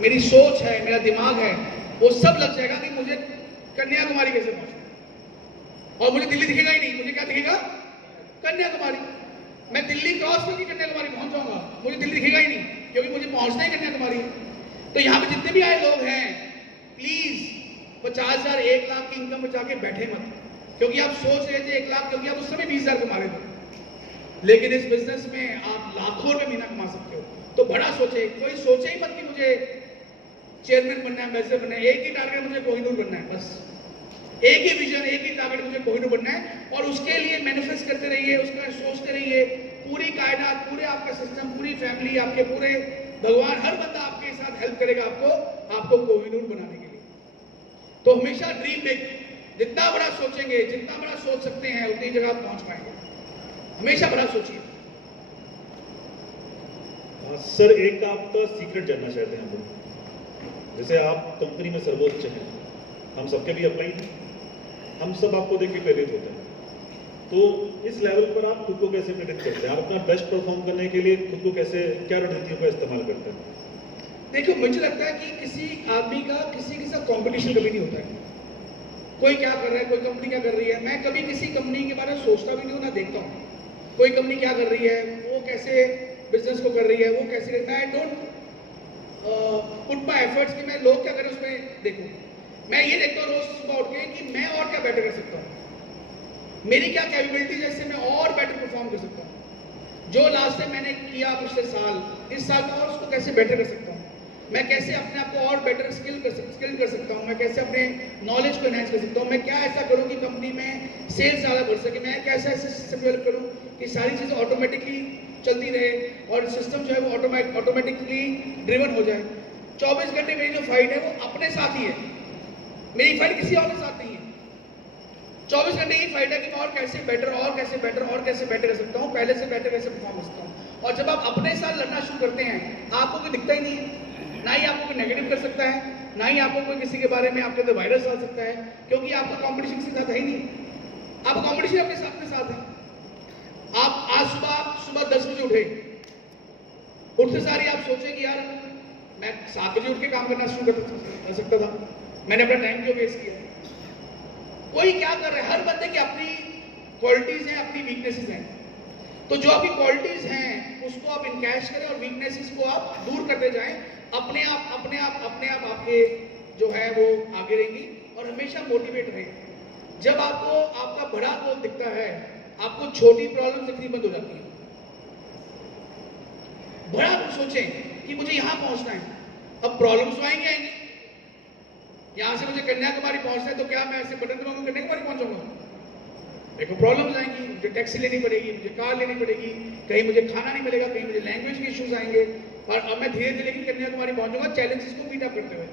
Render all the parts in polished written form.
मेरी सोच है, मेरा दिमाग है, वो सब लग जाएगा कि मुझे कन्याकुमारी कैसे पहुंचना है। और मुझे दिल्ली दिखेगा ही नहीं, मुझे क्या दिखेगा? कन्याकुमारी। मैं दिल्ली क्रॉस करके कन्याकुमारी पहुंच जाऊंगा, मुझे दिल्ली दिखेगा ही नहीं, क्योंकि मुझे पहुंचना ही कन्याकुमारी है। तो यहाँ पे जितने भी आए लोग हैं, प्लीज 50,000 1 लाख की इनकम बचा के बैठे मत, क्योंकि आप सोच रहे थे 1 लाख, क्योंकि आप उस समय 20,000 कमा रहे थे, लेकिन इस बिजनेस में आप लाखों रुपए महीना कमा सकते हो। तो बड़ा सोचे, कोई सोचे ही मत कि मुझे चेयरमैन बनना है, वैसे बनना है। एक ही टारगेट, मुझे कोहिनूर बनना है, बस एक ही विजन, एक ही टारगेट, मुझे कोहिनूर बनना है। और उसके लिए मैनिफेस्ट करते रहिए, उसका सोचते रहिए। पूरी कायनात, पूरे आपका सिस्टम, पूरी फैमिली, आपके पूरे भगवान, हर बंदा आपके साथ हेल्प करेगा आपको कोहिनूर बनाने के लिए। तो हमेशा ड्रीम बिग, जितना बड़ा सोचेंगे, जितना बड़ा सोच सकते हैं, उतनी जगह आप पहुंच पाएंगे। हमेशा बड़ा सोचिए। सर, एक आपका सीक्रेट जानना चाहते हैं हम। जैसे आप कंपनी में सर्वोच्च हैं, हम सबके भी अप्लाई हैं, हम सब आपको देख के प्रेरित होते हैं, तो इस लेवल पर आप खुद को कैसे प्रेरित करते हैं? आप अपना बेस्ट परफॉर्म करने के लिए खुद को कैसे, क्या रणनीतियों का इस्तेमाल करते हैं? देखो, मुझे लगता है कि किसी आदमी का किसी के साथ कंपटीशन कभी नहीं होता है। कोई क्या कर रहा है, कोई कंपनी क्या कर रही है, मैं कभी किसी कंपनी के बारे में सोचता भी नहीं हूँ, ना देखता हूँ कोई कंपनी क्या कर रही है, वो कैसे बिजनेस को कर रही है, वो कैसे करना है। I don't put my efforts कि मैं लोग क्या करें उसमें देखूं। मैं ये देखता हूँ रोज सुबह उठ के कि मैं और क्या बेटर कर सकता हूँ, मेरी क्या कैपेबिलिटी है, इससे मैं और बेटर परफॉर्म कर सकता हूँ। जो लास्ट टाइम मैंने किया पिछले साल, इस साल में और उसको कैसे बेटर कर सकता हूँ, मैं कैसे अपने आप को और बेटर स्किल कर सकता हूँ, मैं कैसे अपने नॉलेज को एनहांस कर सकता हूँ, मैं क्या ऐसा करूँ कि कंपनी में सेल्स ज़्यादा बढ़ सके, मैं कैसा ऐसा सिस्टम डेवलप करूँ कि सारी चीज़ें ऑटोमेटिकली चलती रहे और सिस्टम जो है वो ऑटोमेटिकली ड्रिवन हो जाए। 24 घंटे मेरी जो फाइट है वो अपने साथ ही है, मेरी फाइट किसी और के साथ नहीं है। 24 घंटे ही फाइट है कि मैं और कैसे बेटर कर सकता हूँ, पहले से बेटर कैसे परफॉर्म कर सकता हूँ। और जब आप अपने साथ लड़ना शुरू करते हैं, आपको कोई दिखता ही नहीं है, ना ही आपको कोई नेगेटिव कर सकता है, ना ही आपको कोई किसी के बारे में आपके अंदर वायरस आ सकता है, क्योंकि आपका कंपटीशन किसी के साथ है ही नहीं। आपका कंपटीशन अपने साथ है। आप आज सुबह 10 बजे उठते सारी आप सोचे कि यार मैं 7 बजे उठ के काम करना शुरू कर सकता था, मैंने अपना टाइम क्यों वेस्ट किया। कोई क्या कर रहा है, हर बंदे की अपनी क्वालिटीज हैं, अपनी वीकनेसेस हैं। तो जो आपकी क्वालिटीज हैं उसको आप इनकैश करें और वीकनेसेस को आप दूर करते जाएं। अपने आप आपके जो है वो आगे रहेंगी और हमेशा मोटिवेट रहें। जब आपको आपका बड़ा गोल दिखता है, आपको छोटी प्रॉब्लम दिखनी बंद हो जाती है। बड़ा सोचें कि मुझे यहां पहुंचना है, अब प्रॉब्लम्स तो आएंगे। यहां से मुझे कन्याकुमारी पहुंचना है, तो क्या मैं ऐसे बटन दबाऊंगा कन्याकुमारी पहुंच जाऊंगा? देखो प्रॉब्लम्स आएंगी, मुझे टैक्सी लेनी पड़ेगी, मुझे कार लेनी पड़ेगी, कहीं मुझे खाना नहीं मिलेगा, कहीं मुझे लैंग्वेज के इश्यूज आएंगे। और अब मैं धीरे धीरे कन्याकुमारी पहुंचूंगा चैलेंजेस को मीट अप करते हुए।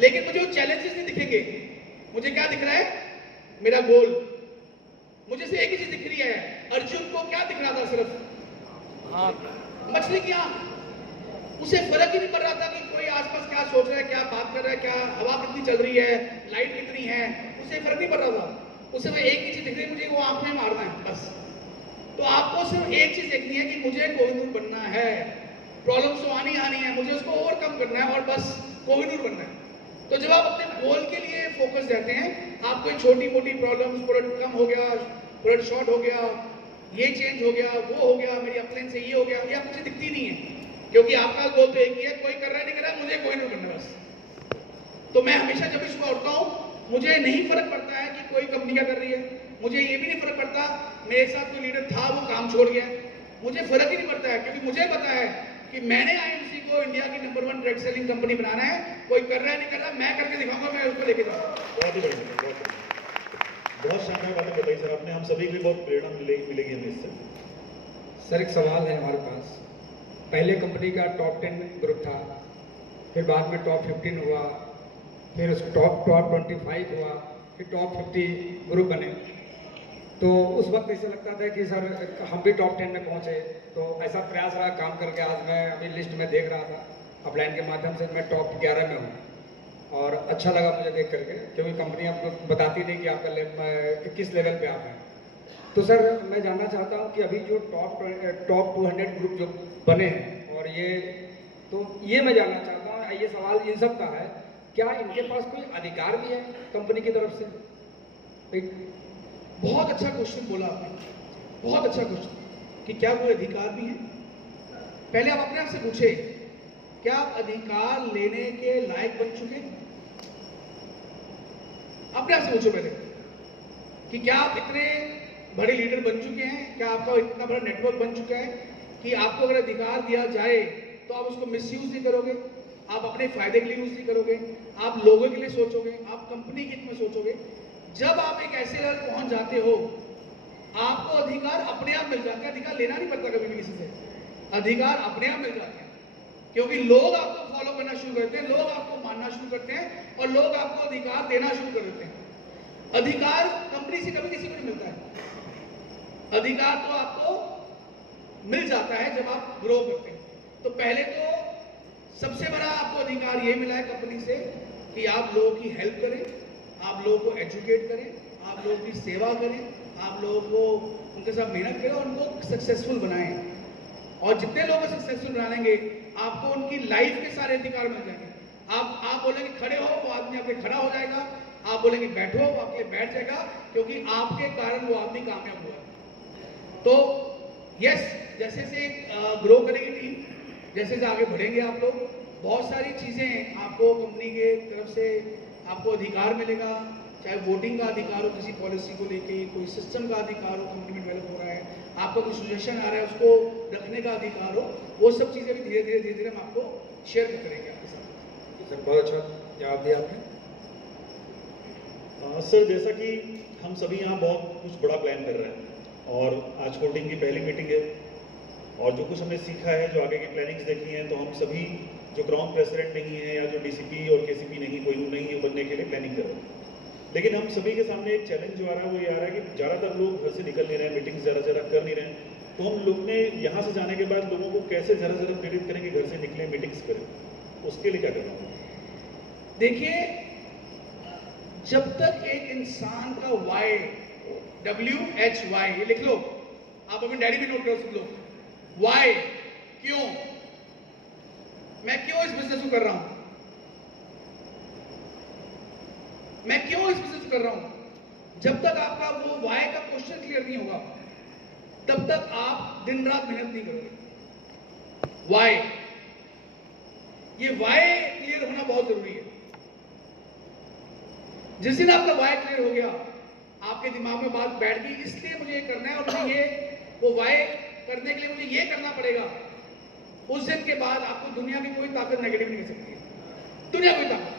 लेकिन मुझे वो चैलेंजेस नहीं दिखेंगे, मुझे क्या दिख रहा है? मेरा गोल। मुझे से एक ही चीज दिख रही है, अर्जुन को क्या दिख रहा था? सिर्फ मछली की आंख। उसे फर्क ही नहीं पड़ रहा था कि कोई आसपास क्या सोच रहा है, क्या बात कर रहा है, क्या हवा कितनी चल रही है, लाइट कितनी है, उसे फर्क नहीं पड़ रहा था। उसे मैं एक ही चीज दिख रही है, मुझे वो आंख में मारना है बस। तो आपको सिर्फ एक चीज देखनी है कि मुझे कोहिनूर बनना है। प्रॉब्लम्स तो आनी है, मुझे उसको ओवरकम करना है और बस कोहिनूर बनना है। तो जब आप अपने गोल के लिए फोकस रहते हैं, आपको छोटी मोटी प्रॉब्लम्स, प्रोडक्ट कम हो गया, प्रोडक्ट शॉर्ट हो गया, ये चेंज हो गया, वो हो गया, मेरी अपलाइन से ये हो गया, ये मुझे दिखती नहीं है, क्योंकि आपका गोल तो एक ही है, कोई कर रहा है नहीं कर रहा, मुझे कोहिनूर बनना बस। तो मैं हमेशा जब इसको उठता हूँ, मुझे नहीं फर्क पड़ता है कि कोई कंपनी क्या कर रही है, मुझे ये भी नहीं फर्क पड़ता मेरे साथ कोई लीडर था वो काम छोड़ गया, मुझे फर्क ही नहीं पड़ता है, क्योंकि मुझे पता है कि मैंने आईएमसी को इंडिया की नंबर 1 डायरेक्ट सेलिंग कंपनी बनाना है। कोई कर रहा है नहीं कर रहा, मैं करके दिखाऊंगा, मैं उसको लेके जाऊंगा। बहुत ही बढ़िया, बहुत शानदार बातें बताई सर आपने, हम सभी को बहुत प्रेरणा मिलेगी हमें इससे। सर, एक सवाल है हमारे पास। पहले कंपनी का टॉप 10 ग्रुप था, फिर बाद में टॉप 15 हुआ, फिर उस टॉप 25 हुआ, फिर टॉप 50 ग्रुप बने। तो उस वक्त ऐसा लगता था कि सर हम भी टॉप 10 में पहुंचे। तो ऐसा प्रयास रहा काम करके, आज मैं अभी लिस्ट में देख रहा था अपलाइन के माध्यम से, मैं टॉप 11 में हूँ और अच्छा लगा मुझे देख करके, क्योंकि कंपनी आपको बताती नहीं कि आपका किस लेवल पे आप हैं। तो सर मैं जानना चाहता हूँ कि अभी जो टॉप 200 ग्रुप जो बने हैं, और ये मैं जानना चाहता हूँ ये सवाल इन सब का है, क्या इनके पास कोई अधिकार भी है कंपनी की तरफ से? एक बहुत अच्छा क्वेश्चन बोला आपने, बहुत अच्छा क्वेश्चन कि क्या कोई अधिकार भी है। पहले आप अपने आप से पूछे, क्या आप अधिकार लेने के लायक बन चुके हैं? अपने आप से पूछो पहले कि क्या आप इतने बड़े लीडर बन चुके हैं, क्या आपका इतना बड़ा नेटवर्क बन चुका है कि आपको अगर अधिकार दिया जाए तो आप उसको मिसयूज नहीं करोगे, आप अपने फायदे के लिए यूज नहीं करोगे, आप लोगों के लिए सोचोगे, आप कंपनी के हित में सोचोगे। जब आप एक ऐसे लेवल पहुंच जाते हो, आपको अधिकार अपने आप मिल जाते हैं, अधिकार लेना नहीं पड़ता कभी भी किसी से, अधिकार अपने आप मिल जाते हैं, क्योंकि लोग आपको फॉलो करना शुरू करते हैं, लोग आपको मानना शुरू करते हैं और लोग आपको अधिकार देना शुरू कर देते हैं। अधिकार कंपनी से कभी किसी को नहीं मिलता है, अधिकार तो आपको मिल जाता है जब आप ग्रो करते हैं। तो पहले तो सबसे बड़ा आपको अधिकार ये मिला है कंपनी से कि आप लोगों की हेल्प करें, आप लोगों को एजुकेट करें, आप लोगों की सेवा करें, आप लोगों को उनके साथ मेहनत करें और उनको सक्सेसफुल बनाएं। और जितने लोगों को सक्सेसफुल बनाएंगे, आपको उनकी लाइफ के सारे अधिकार मिल जाएंगे। आप बोलेंगे खड़े हो, वो आदमी आपके खड़ा हो जाएगा, आप बोलेंगे बैठो, वो आपके बैठ जाएगा, क्योंकि आपके कारण वो आदमी कामयाब हुआ है। तो यस, जैसे से ग्रो करेगी टीम, जैसे से आगे बढ़ेंगे आप लोग, बहुत सारी चीजें आपको कंपनी के तरफ से आपको अधिकार मिलेगा, चाहे वोटिंग का अधिकार हो किसी पॉलिसी को लेके, कोई सिस्टम का अधिकार हो कंपनी में डेवलप हो रहा है, आपका कोई सजेशन आ रहा है उसको रखने का अधिकार हो, वो सब चीजें भी धीरे धीरे हम आपको शेयर करेंगे आपके साथ। सर बहुत अच्छा जवाब दिया आपने। सर जैसा कि हम सभी यहाँ बहुत कुछ बड़ा प्लान कर रहे हैं और आज होल्डिंग की पहली मीटिंग है और जो कुछ हमने सीखा है, जो आगे की प्लानिंग्स देखी हैं, तो हम सभी जो ग्राउंड प्रेसिडेंट नहीं है या जो डीसीपी और केसीपी नहीं, कोई नहीं है बनने के लिए प्लानिंग कर रहे हैं। लेकिन हम सभी के सामने एक चैलेंज जो आ रहा है वो ये आ रहा है कि ज़्यादातर लोग घर से निकल नहीं रहे हैं, मीटिंग्स ज़रा कर नहीं रहे हैं। तो हम लोग ने यहाँ से जाने के बाद लोगों को कैसे ज़रा प्रेरित करें कि घर से निकले, मीटिंग्स करें, उसके लिए क्या करना होगा? देखिए, जब तक एक इंसान का वाई, WHY, ये लिख लो, आप अपने डायरी में नोट करो सब लोग, वाई, क्यों, मैं क्यों इस बिजनेस को कर रहा हूं, मैं क्यों इस बिजनेस को कर रहा हूं, जब तक आपका वो वाई का क्वेश्चन क्लियर नहीं होगा, तब तक आप दिन रात मेहनत नहीं करोगे। वाई, ये वाई क्लियर होना बहुत जरूरी है। जिस दिन आपका वाई क्लियर हो गया, आपके दिमाग में बात बैठ गई, इसलिए मुझे ये करना है और मुझे ये, वो वाई करने के लिए मुझे ये करना पड़ेगा, उस दिन के बाद आपको दुनिया की कोई ताकत नेगेटिव नहीं कर सकती है। दुनिया कोई ताकत,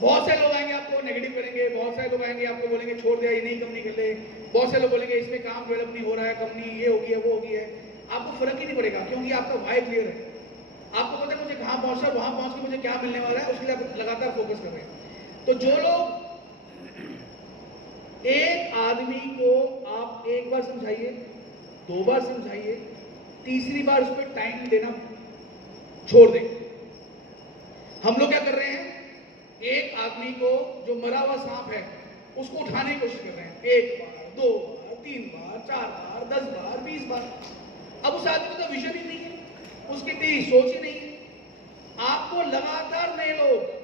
बहुत से लोग आएंगे आपको नेगेटिव करेंगे, बहुत सारे लोग आएंगे आपको बोलेंगे छोड़ दिया, ये नहीं कंपनी कर ले, बहुत से लोग बोलेंगे इसमें काम डेवलप नहीं हो रहा है, कंपनी ये होगी है वो होगी है, आपको फर्क ही नहीं पड़ेगा, क्योंकि आपका वाई क्लियर है। आपको पता है मुझे कहां पहुंचना है, वहां पहुंच के मुझे क्या मिलने वाला है, उसके लिए आप लगातार फोकस कर रहे हैं। तो जो लोग, एक आदमी को आप एक बार समझाइए, 2 बार समझाइए, तीसरी बार उस पर टाइम देना छोड़ दें। हम लोग क्या कर रहे हैं, एक आदमी को जो मरा हुआ सांप है उसको उठाने की कोशिश कर रहे हैं, 1 बार 2 बार 3 बार 4 बार 10 बार 20 बार। अब उस आदमी को तो विजन ही नहीं है, उसकी इतनी सोच ही नहीं है। आपको लगातार नए लोग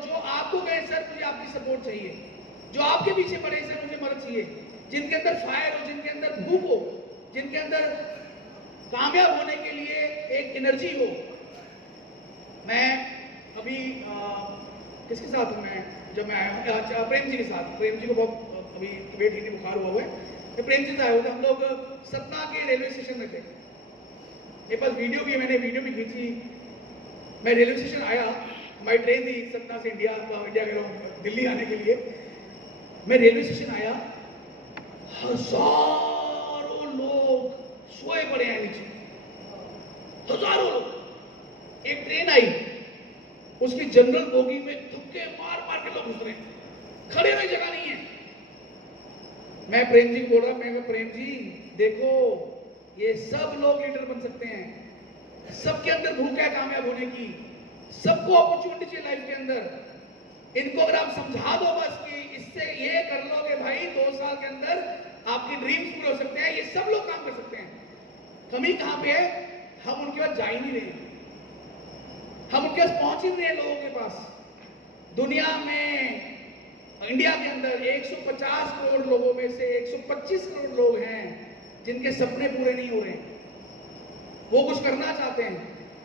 जो आपको कहे सर मुझे आपकी सपोर्ट चाहिए, जो आपके पीछे पड़े सर मुझे मदद चाहिए, जिनके अंदर फायर हो, जिनके अंदर भूख हो, जिनके अंदर कामयाब होने के लिए एक एनर्जी हो। मैं अभी किसके साथ हूँ, मैं जब मैं आया प्रेम जी के साथ, प्रेम जी को बहुत अभी तबीयत ठीक नहीं, बुखार हुआ है, तो प्रेम जी से आए हुए थे, हम लोग सतना के रेलवे स्टेशन में थे, मेरे पास वीडियो भी है, मैंने वीडियो भी खींची। मैं रेलवे स्टेशन आया, हमारी ट्रेन थी सतना से इंडिया कह रहा हूँ दिल्ली आने के लिए। मैं रेलवे स्टेशन आया, हजारों लोग सोए पड़े हैं नीचे, हजारों लोग। एक ट्रेन आई, उसकी जनरल बोगी में धक्के मार मार के लोग घुस रहे हैं, खड़े होने जगह नहीं है। मैं प्रेम जी को बोल रहा, मैं कहा प्रेम जी देखो, ये सब लोग लीडर बन सकते हैं, सबके अंदर भूख है कामयाब होने की, सबको अपॉर्चुनिटी चाहिए लाइफ के अंदर। इनको अगर आप समझा दो बस कि इससे ये कर लोगे भाई, 2 साल के अंदर आपकी ड्रीम्स पूरे हो सकते हैं, ये सब लोग काम कर सकते हैं। कमी कहां पे है, हम उनके बाद जा ही नहीं रहे। आपके पास पहुंच ही नहीं है लोगों के पास। दुनिया में, इंडिया के अंदर 150 करोड़ लोगों में से 125 करोड़ लोग हैं जिनके सपने पूरे नहीं हो रहे हैं। वो कुछ करना चाहते हैं,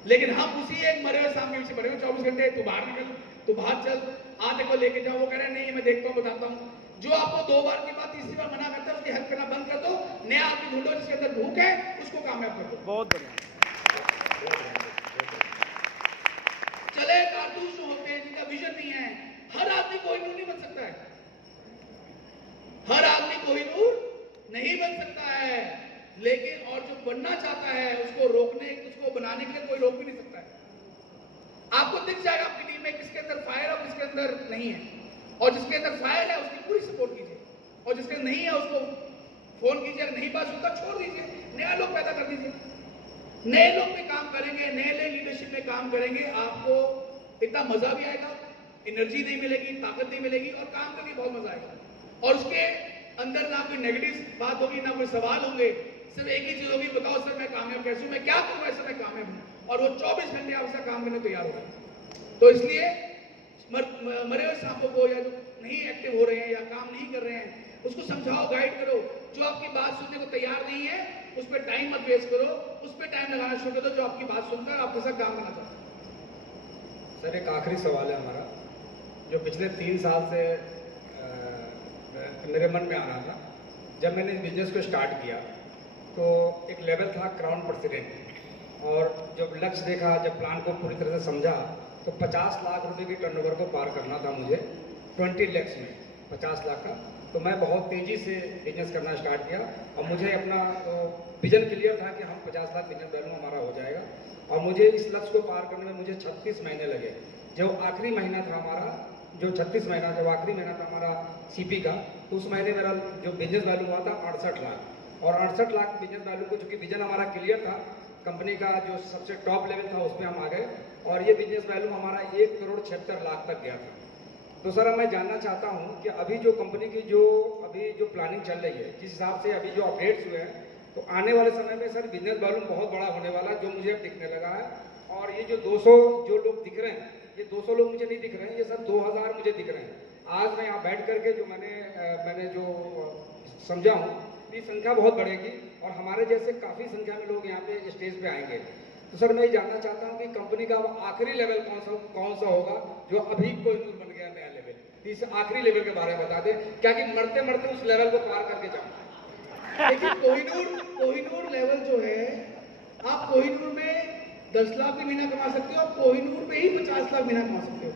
लेकिन हम उसी एक मरे हुए सामने पीछे पड़े हुए 24 घंटे, तू बाहर निकल, तू बाहर चल, आज को लेके जाओ। वो कह रहे हैं नहीं, मैं देखता हूँ, बताता हूँ। जो आपको 2 बार की बात तीसरी बार मना करता है, उसकी हेल्प करना बंद कर दो। नया आदमी ढूंढो जिसके अंदर भूख है, उसको कामयाब कर दो। बहुत बढ़िया। चले कारतूस जो होते हैं, जिनका विजन नहीं है। हर आदमी कोहिनूर नहीं बन सकता है, हर आदमी कोहिनूर नहीं बन सकता है, लेकिन और जो बनना चाहता है उसको रोकने, उसको बनाने के लिए कोई रोक भी नहीं सकता है। आपको दिख जाएगा आपकी टीम में किसके अंदर फायर और किसके अंदर नहीं है, और जिसके अंदर फायर है उसकी पूरी सपोर्ट कीजिए, और जिसके नहीं है उसको फोन कीजिए, अगर नहीं बात सुनता छोड़ दीजिए, नया लोग पैदा कर दीजिए। नए लोग पे काम करेंगे, नए लीडरशिप में काम करेंगे, आपको इतना मजा भी आएगा, एनर्जी नहीं मिलेगी, ताकत नहीं मिलेगी, और काम करके बहुत मजा आएगा। और उसके अंदर ना कोई नेगेटिव बात होगी, ना कोई सवाल होंगे, सिर्फ एक ही चीज होगी, बताओ सर मैं कामयाब कैसे हूं, मैं क्या करूं ऐसा मैं कामयाब हूं, और वो 24 घंटे आपसे काम करने तैयार होगा। तो इसलिए मरे हुए सांपों को, या जो नहीं एक्टिव हो रहे हैं या काम नहीं कर रहे हैं, उसको समझाओ, गाइड करो। जो आपकी बात सुनने को तैयार नहीं है उस पर टाइम मत वेस्ट करो, उस पर टाइम लगाना शुरू कर दो जो आपकी बात सुनकर आपके साथ काम करना चाहता है। सर एक आखिरी सवाल है हमारा, जो पिछले 3 साल से मेरे मन में आ रहा था। जब मैंने इस बिजनेस को स्टार्ट किया तो एक लेवल था क्राउन प्रेसिडेंट, और जब लक्ष्य देखा, जब प्लान को पूरी तरह से समझा, तो 50 लाख रुपए की टर्नओवर को पार करना था मुझे 20 लैक्स में, 50 लाख का। तो मैं बहुत तेज़ी से बिजनेस करना स्टार्ट किया, और मुझे अपना विजन क्लियर था कि हम 50 लाख बिजनेस वैल्यू हमारा हो जाएगा। और मुझे इस लक्ष्य को पार करने में मुझे 36 महीने लगे। जो आखिरी महीना था हमारा, जो 36 महीना, जब आखिरी महीना था हमारा सीपी का, तो उस महीने मेरा जो बिजनेस वैल्यू हुआ था 68 लाख। और 68 लाख बिजनेस वैल्यू को, चूँकि विजन हमारा क्लियर था, कंपनी का जो सबसे टॉप लेवल था उस पर हम आ गए, और ये बिजनेस वैल्यू हमारा 1 करोड़ 76 लाख तक गया था। तो सर अब मैं जानना चाहता हूँ कि अभी जो कंपनी की जो अभी जो प्लानिंग चल रही है, जिस हिसाब से अभी जो अपडेट्स हुए हैं, तो आने वाले समय में सर बिजनेस वॉल्यूम बहुत बड़ा होने वाला है, जो मुझे अब दिखने लगा है। और ये जो 200 जो लोग दिख रहे हैं, ये 200 लोग मुझे नहीं दिख रहे हैं, ये सर 2000 मुझे दिख रहे हैं। आज मैं यहाँ बैठ करके जो मैंने जो समझा हूँ, ये संख्या बहुत बढ़ेगी, और हमारे जैसे काफ़ी संख्या में लोग यहाँ पे स्टेज पे आएंगे। तो सर मैं ये जानना चाहता हूँ कि कंपनी का आखिरी लेवल कौन सा होगा, जो अभी कोहिनूर बन गया नया लेवल, इस आखिरी लेवल के बारे में बता दें, क्या कि मरते मरते उस लेवल को पार करके जाऊँ। देखिए कोहिनूर लेवल जो है, आप कोहिनूर में 10 लाख भी महीना कमा सकते हो, आप कोहिनूर में ही 50 लाख महीना कमा सकते हो।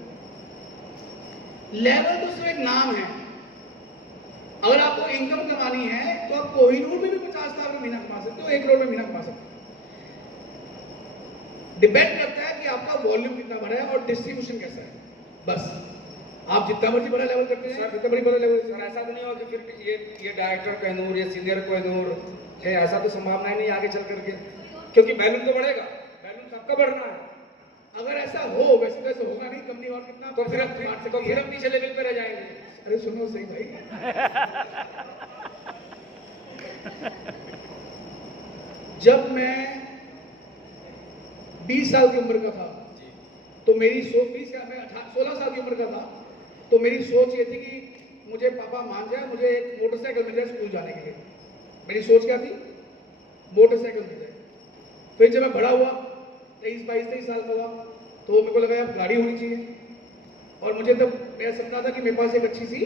लेवल तो सिर्फ एक नाम है। अगर आपको इनकम कमानी है तो आप कोहिनूर में भी 50 लाख में महीना कमा सकते हो, 1 करोड़ में महीना कमा सकते हो। डिपेंड करता है कि आपका वॉल्यूम कितना बड़ा है और डिस्ट्रीब्यूशन कैसा है। बस आप जितना मर्जी बड़ा लेवल करते हैं, जितना बड़ी बड़ा लेवल। सर ऐसा तो नहीं होगा कि फिर ये डायरेक्टर कोहिनूर, ये सीनियर कोहिनूर है, ऐसा तो संभावना ही नहीं आगे चल करके, क्योंकि वैल्यूम तो बढ़ेगा, वैल्यूम सबका बढ़ना है। अगर ऐसा हो, वैसे तो ऐसा होगा नहीं, कंपनी और कितना, तो फिर हम पीछे लेवल पे रह जाएंगे। अरे सुनो सही भाई, जब मैं 20 साल की उम्र का था, तो मेरी सोच, 20 या मैं 16 साल की उम्र का था, तो मेरी सोच ये थी कि मुझे पापा मान जाए, मुझे एक मोटरसाइकिल मिल जाए स्कूल जाने के लिए। मेरी सोच क्या थी? मोटरसाइकिल मिल जाए। फिर जब मैं बड़ा हुआ, 23 साल का हुआ, तो मेरे को लगा यार गाड़ी होनी चाहिए, और मुझे तब मेरा सपना था कि मेरे पास एक अच्छी सी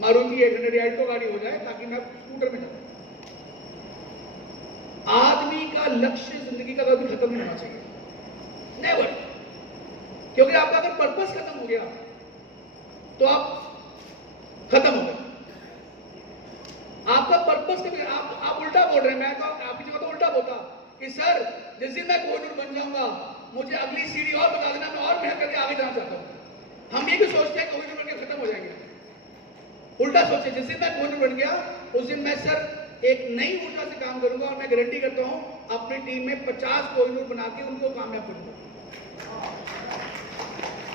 मारुति 800 तो गाड़ी हो जाए, ताकि मैं स्कूटर में जाऊं। आदमी का लक्ष्य जिंदगी का कभी खत्म नहीं होना चाहिए, नेवर। क्योंकि आपका अगर पर्पस खत्म हो गया तो आप खत्म हो गए। आपका पर्पस कभी, आप उल्टा बोल रहे हैं। मैं तो आपकी जगह तो उल्टा बोलता कि सर जिस दिन मैं कोहिनूर बन जाऊंगा, मुझे अगली सीढ़ी और बता देना, मैं और मेहनत करके आगे जाना चाहता हूं। हम ये भी सोचते हैं कोहिनूर बन के खत्म हो जाएंगे। उल्टा सोचे, जिस दिन मैं कोहिनूर बन गया उस दिन मैं सर एक नई ऊर्जा से काम करूंगा, और मैं गारंटी करता हूं अपनी टीम में 50 कोहिनूर बना के उनको कामयाब करूंगा।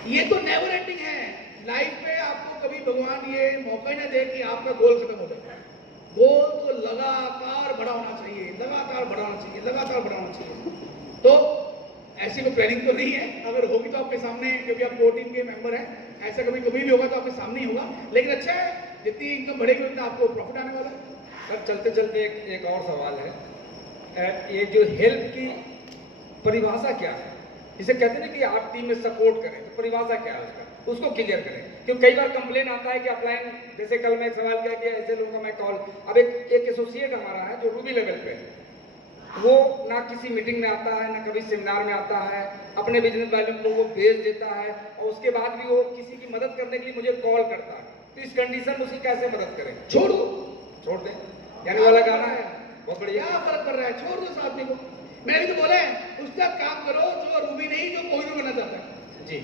ये तो नेवर एंडिंग है लाइफ में। आपको कभी भगवान ये मौका ही ना दे कि आपका गोल खत्म हो जाए। गोल तो लगातार बड़ा होना चाहिए, लगातार बड़ा होना चाहिए, लगातार बड़ा होना चाहिए। तो ऐसी कोई प्लानिंग तो नहीं है, अगर होगी तो आपके सामने, क्योंकि आप कोर टीम के मेंबर हैं, ऐसा कभी कभी भी होगा तो आपके सामने ही होगा। लेकिन अच्छा है, जितनी इनकम बढ़ेगी उतना आपको प्रॉफिट आने वाला है। सर चलते चलते एक और सवाल है, ये जो हेल्प की परिभाषा क्या है? जिसे कहते हैं ना कि आप टीम में सपोर्ट करें, तो परिभाषा क्या है उसको क्लियर करें। क्योंकि कई बार कंप्लेन आता है कि अपलाइन, जैसे कल मैं एक सवाल किया कि ऐसे लोगों का मैं कॉल, अब एक एसोसिएट हमारा है जो रूबी लेवल पे है, वो ना किसी मीटिंग में आता है, ना कभी सेमिनार में आता है, अपने बिजनेस वैल्यू को वो भेज देता है और उसके बाद भी वो किसी की मदद करने के लिए मुझे कॉल करता है। तो इस कंडीशन में उसकी कैसे मदद करें? छोड़ दें यानी वाला गाना है, बहुत बढ़िया। क्या फर्क पड़ रहा है, छोड़ दो उस आदमी को। मैंने भी तो बोला है, उसका काम करो जो रूबी नहीं, जो कोई भी बनना चाहता है जी।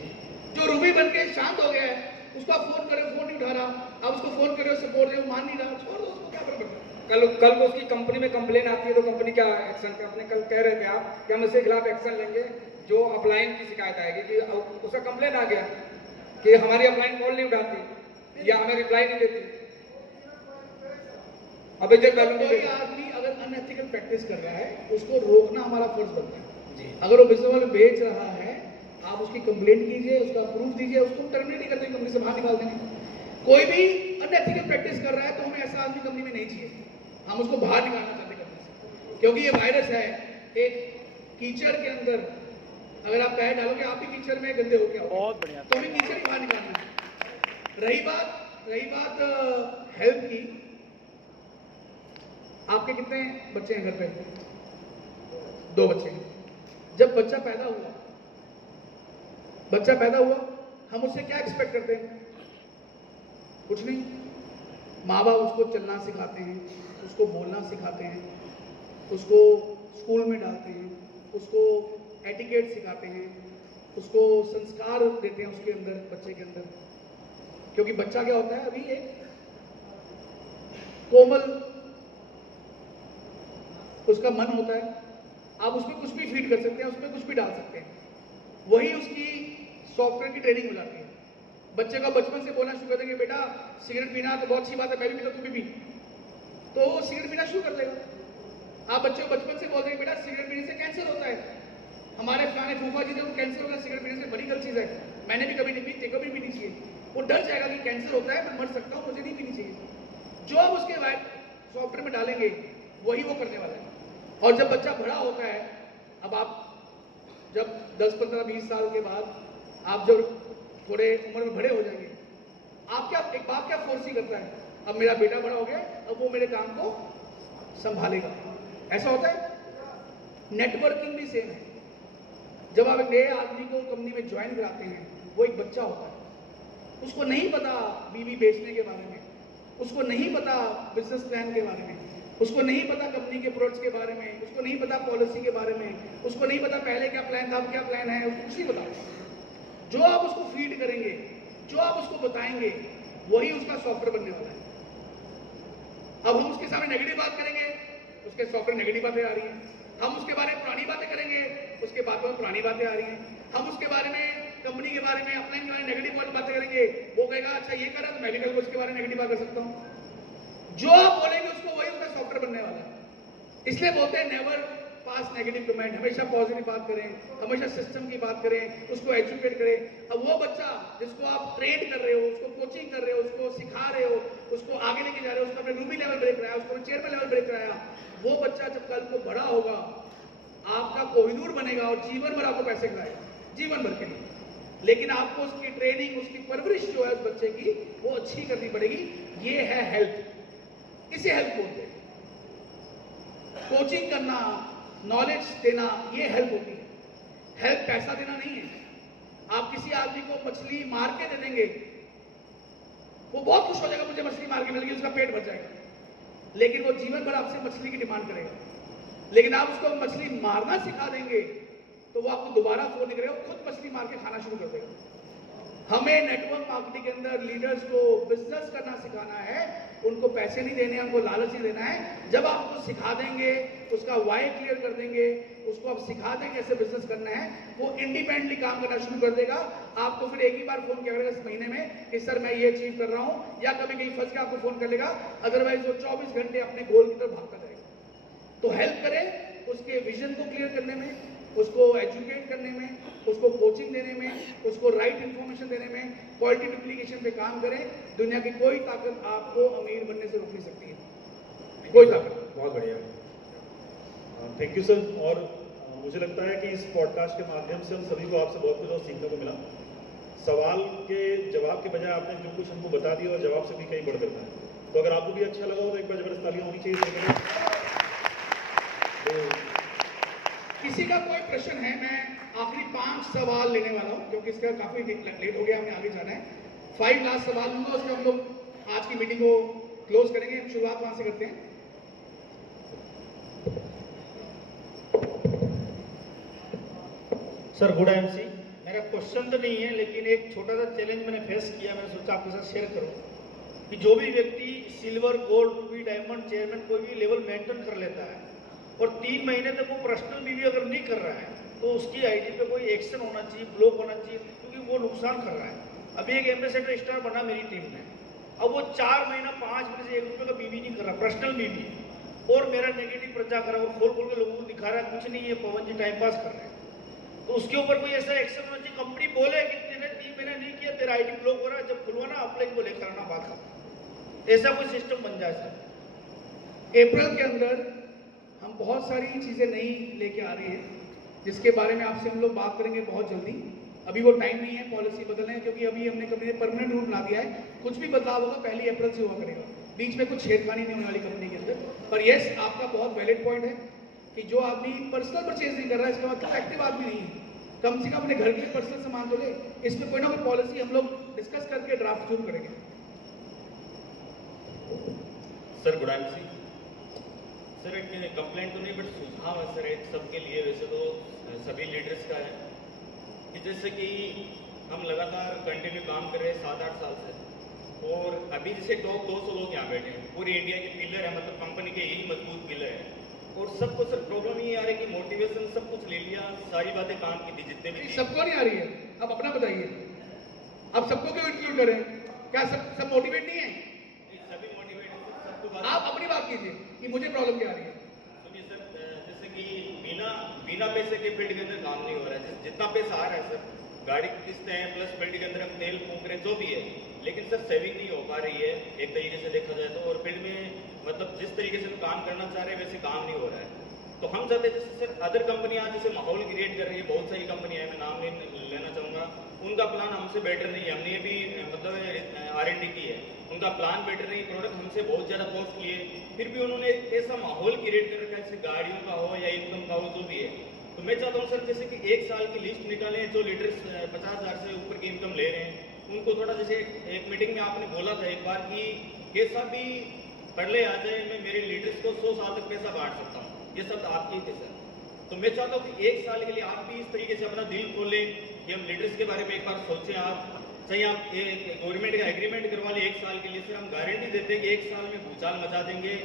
जो रूबी बन के शांत हो गया है, उसको आप फोन करे, फोन नहीं उठा रहा, आप उसको फोन करे, सपोर्ट दे, वो मान नहीं रहा, छोड़ दो उसको, क्या फर्क पड़ता है। कल को उसकी कंपनी में कंप्लेन आती है तो कंपनी क्या एक्शन का, अपने कल कह रहे थे आप कि हम इसके खिलाफ एक्शन लेंगे, जो अपलाइन की शिकायत आएगी कि उसका कंप्लेन आ गया कि हमारी अपलाइन कॉल नहीं उठाती या हमें रिप्लाई नहीं देती। अब कोई आदमी अगर अनएथिकल प्रैक्टिस कर रहा है, उसको रोकना हमारा फर्ज बनता है जी। अगर वो बिजनेस वाले बेच रहा है, आप उसकी कंप्लेंट कीजिए, उसका प्रूफ दीजिए, उसको टर्मिनेट कर देंगे, कंपनी से बाहर निकाल देंगे। कोई भी अनएथिकल प्रैक्टिस कर रहा है तो हमें ऐसा आदमी कंपनी में नहीं चाहिए, हम उसको बाहर निकालना चाहते हैं कंपनी से। क्योंकि ये वायरस है, एक कीचड़ के अंदर अगर आप पैर डालोगे, आप भी कीचड़ में गंदे हो गया, बहुत बढ़िया, तो हमें कीचड़ ही बाहर निकालना है। रही बात हेल्थ की, आपके कितने बच्चे हैं घर पे? 2 बच्चे हैं। जब बच्चा पैदा हुआ, हम उससे क्या एक्सपेक्ट करते हैं? कुछ नहीं। माँ बाप उसको चलना सिखाते हैं, उसको बोलना सिखाते हैं, उसको स्कूल में डालते हैं, उसको एटिकेट सिखाते हैं, उसको संस्कार देते हैं उसके अंदर, बच्चे के अंदर। क्योंकि बच्चा क्या होता है, अभी एक कोमल उसका मन होता है, आप उसमें कुछ भी फीड कर सकते हैं, उसमें कुछ भी डाल सकते हैं, वही उसकी सॉफ्टवेयर की ट्रेनिंग हो जाती है। बच्चे को बचपन से बोलना शुरू कर देंगे, बेटा सिगरेट पीना तो बहुत अच्छी बात है, मैं भी पीता, तू भी पी, तो वो सिगरेट पीना शुरू कर देगा। आप बच्चे को बचपन से बोल देंगे, बेटा सिगरेट पीने से कैंसर होता है, हमारे फलाने फूफा जी थे वो कैंसर होगा सिगरेट पीने से, बड़ी गलत चीज है, मैंने भी कभी नहीं पी, कभी भी नहीं चाहिए। वो डर जाएगा कि कैंसर होता है, मैं मर सकता हूँ, मुझे नहीं पीनी चाहिए। जो आप उसके सॉफ्टवेयर में डालेंगे वही वो करने वाला है। और जब बच्चा बड़ा होता है, अब आप जब 10, 15, 20 साल के बाद आप जब थोड़े उम्र में बड़े हो जाएंगे, आप क्या, एक बाप क्या फोर्स करता है, अब मेरा बेटा बड़ा हो गया, अब वो मेरे काम को संभालेगा, ऐसा होता है। नेटवर्किंग भी सेम है। जब आप एक नए आदमी को कंपनी में ज्वाइन कराते हैं, वो एक बच्चा होता है, उसको नहीं पता बीवी बेचने के बारे में, उसको नहीं पता बिजनेस प्लान के बारे में, उसको नहीं पता कंपनी के प्रोडक्ट्स के बारे में, उसको नहीं पता पॉलिसी के बारे में, उसको नहीं पता पहले क्या प्लान था, अब क्या प्लान है, उसको कुछ नहीं पता। जो आप उसको फीड करेंगे, जो आप उसको बताएंगे, वही उसका सॉफ्टवेयर बनने वाला है। अब हम उसके सामने नेगेटिव बात करेंगे, उसके सॉफ्टवेयर नेगेटिव बातें आ रही हैं। हम उसके बारे में पुरानी बातें करेंगे, उसके बातों में पुरानी बातें आ रही हैं। हम उसके बारे में, कंपनी के बारे में, अपलाइन के बारे में नेगेटिव बातें करेंगे, वो कहेगा अच्छा ये करा तो मैं भी कल को उसके बारे में नेगेटिव बात कर सकता हूँ। जो आप बोलेंगे उसको वही उसका सॉफ्टवेयर बनने वाला है। इसलिए बोलते हैं नेवर पास नेगेटिव कमेंट, हमेशा पॉजिटिव बात करें, हमेशा सिस्टम की बात करें, उसको एजुकेट करें। अब वो बच्चा जिसको आप ट्रेन कर रहे हो, उसको कोचिंग कर रहे हो, उसको सिखा रहे हो, उसको आगे लेके जा रहे हो, उसको अपने रूबी लेवल ब्रेक कराया, उसको चेयरमैन लेवल ब्रेक कराया, वो बच्चा जब कल को बड़ा होगा, आपका कोहिनूर बनेगा और जीवन भर आपको पैसे खिलाएगा, जीवन भर के लिए। लेकिन आपको उसकी ट्रेनिंग, उसकी परवरिश जो है उस बच्चे की, वो अच्छी करनी पड़ेगी। ये है हेल्थ, इसे हेल्प बोलते हैं। कोचिंग करना, नॉलेज देना, ये हेल्प होती है। हेल्प पैसा देना नहीं है। आप किसी आदमी को मछली मार के दे देंगे, वो बहुत खुश हो जाएगा, मुझे मछली मार के मिल गई, उसका पेट भर जाएगा, लेकिन वो जीवन भर आपसे मछली की डिमांड करेगा। लेकिन आप उसको मछली मारना सिखा देंगे तो वो आपको दोबारा फोन नहीं करेगा, खुद मछली मार के खाना शुरू कर देगा। हमें नेटवर्क मार्केटिंग के अंदर लीडर्स को बिजनेस करना सिखाना है, उनको पैसे नहीं देने हैं, उनको लालच नहीं देना है। जब आप उसको सिखा देंगे, उसका वाई क्लियर कर देंगे, उसको आप सिखा देंगे कैसे बिजनेस करना है, वो इंडिपेंडेंटली काम करना शुरू कर देगा। आपको फिर एक ही बार फोन किया करेगा इस महीने में कि सर मैं ये अचीव कर रहा हूँ, या कभी कहीं फंस के आपको फोन कर लेगा, अदरवाइज वो 24 घंटे अपने गोल की तरफ भागता रहेगा। तो हेल्प करें उसके विजन को क्लियर करने में, उसको एजुकेट करने में, उसको कोचिंग देने में, उसको राइट इन्फॉर्मेशन देने में, क्वालिटी डुप्लीकेशन पे काम करें। दुनिया की कोई ताकत आपको अमीर बनने से रोक नहीं सकती है, कोई ताकत। बहुत बढ़िया। Thank you sir. और मुझे लगता है कि इस पॉडकास्ट के माध्यम से हम सभी को आपसे बहुत कुछ और सीखने को मिला। सवाल के जवाब के बजाय आपने जो कुछ हमको बता दिया और जवाब से भी कहीं बढ़ करता है। तो अगर आपको भी अच्छा लगा हो तो एक बार जबरदस्त तालियां होनी चाहिए। तो किसी का कोई प्रश्न है? मैं आखिरी 5 सवाल लेने वाला हूं क्योंकि इसका काफी लेट हो गया, हमें आगे जाना है। 5 लास्ट सवाल लूंगा, उसमें हम लोग आज की मीटिंग को क्लोज करेंगे। हम शुरुआत वहां से करते हैं। सर गुड एमसी, मेरा क्वेश्चन तो नहीं है लेकिन एक छोटा सा चैलेंज मैंने फेस किया, मैंने सोचा आपके साथ शेयर करूं कि जो भी व्यक्ति silver, gold, Ruby, diamond, chairman कोई भी लेवल मेंटेन कर लेता है और 3 महीने तक वो पर्सनल बीवी अगर नहीं कर रहा है तो उसकी आईडी पे कोई एक्शन होना चाहिए, ब्लॉक होना चाहिए, क्योंकि वो नुकसान कर रहा है। अभी एक एम्बेसडर स्टार बना मेरी टीम में, अब वो 4 महीना 5 महीने से 1 रुपये का बीवी नहीं कर रहा, पर्सनल बीवी, और मेरा नेगेटिव प्रचार कर रहा है और खोल खोल के लोगों को दिखा रहा है कुछ नहीं है, पवन जी टाइम पास कर रहे हैं। तो उसके ऊपर कोई ऐसा एक्शन होना चाहिए, कंपनी बोले कि तेरे 3 महीने नहीं किया, तेरा आईडी ब्लॉक हो रहा है, जब खुलवाना अपलाइन को लेकर आना, बात कर, ऐसा कोई सिस्टम बन जाए सर। अप्रैल के अंदर हम बहुत सारी चीजें नई लेके आ रही है जिसके बारे में आपसे हम लोग बात करेंगे बहुत जल्दी। अभी वो टाइम नहीं है पॉलिसी बदलने, क्योंकि अभी हमने कंपनी ने परमानेंट रूल बना दिया है। कुछ भी बदलाव होगा 1 अप्रैल से हुआ करेगा, बीच में कुछ छेड़खानी नहीं होने वाली कंपनी के अंदर। पर यस, आपका बहुत वैलिड पॉइंट है कि जो आदमी पर्सनल परचेज नहीं कर रहा है इसका मतलब एक्टिव आदमी नहीं है। कम से कम अपने घर के लिए पर्सनल सामान तो ले। इसमें कोई ना कोई पॉलिसी हम लोग डिस्कस करके ड्राफ्ट जरूर करेंगे। सर गुड एमसी, सर एक कंप्लेंट तो नहीं बट सुझाव है सर एक सबके लिए, वैसे तो सभी लीडर्स का है कि जैसे कि हम लगातार कंटिन्यू काम कर रहे हैं 7-8 साल से, और अभी जैसे टॉप 200 लोग यहाँ बैठे हैं, पूरी इंडिया के पिलर है, मतलब कंपनी के यही मजबूत पिलर है, और सबको सर प्रॉब्लम ये आ रही है कि मोटिवेशन सब कुछ ले लिया, सारी बातें काम की थी जितने भी थी। सबको नहीं आ रही है, अब अपना बताइए, अब सबको क्यों इंक्लूड करें? क्या सब मोटिवेट नहीं है? सभी मोटिवेट है सर, सबको बात। आप अपनी बात कीजिए कि मुझे प्रॉब्लम क्या आ रही है। सुनिए सर, जैसे कि बिना पैसे के फील्ड के अंदर काम नहीं हो रहा है। जितना पैसा आ रहा है सर, गाड़ी की किस्तें हैं प्लस फील्ड के अंदर हम तेल फूंक रहे हैं, जो भी है, लेकिन सर सेविंग नहीं हो पा रही है एक तरीके से देखा जाए तो, और फील्ड में मतलब जिस तरीके से हम काम करना चाह रहे हैं वैसे काम नहीं हो रहा है। तो हम चाहते हैं जैसे सर अदर कंपनियां जैसे माहौल क्रिएट कर रही है, बहुत सारी कंपनियां हैं, मैं नाम नहीं लेना चाहूँगा, उनका प्लान हमसे बेटर नहीं है। हमने भी मतलब R&D की है, उनका प्लान बेटर नहीं, प्रोडक्ट हमसे बहुत ज़्यादा कॉस्टली है, फिर भी उन्होंने ऐसा माहौल क्रिएट कर रखा है, जैसे गाड़ियों का हो या इनकम का हो, जो भी है। तो मैं चाहता हूँ सर जैसे कि 1 साल की लिस्ट निकालें, जो लीडर्स 50,000 से ऊपर की इनकम ले रहे हैं उनको थोड़ा, जैसे एक मीटिंग में आपने बोला था एक बार कि कैसा भी पढ़ले आ जाए, मैं मेरे लीडर्स को 100 साल तक पैसा बांट सकता हूँ, ये शब्द आपके ही थे सर। तो मैं चाहता हूँ कि 1 साल के लिए आप भी इस तरीके से अपना दिल खोलें कि हम लीडर्स के बारे में एक बार सोचें। आप चाहे आप गवर्नमेंट का एग्रीमेंट करवा लें 1 साल के लिए, सर हम गारंटी देते हैं कि 1 साल में भूचाल मचा देंगे,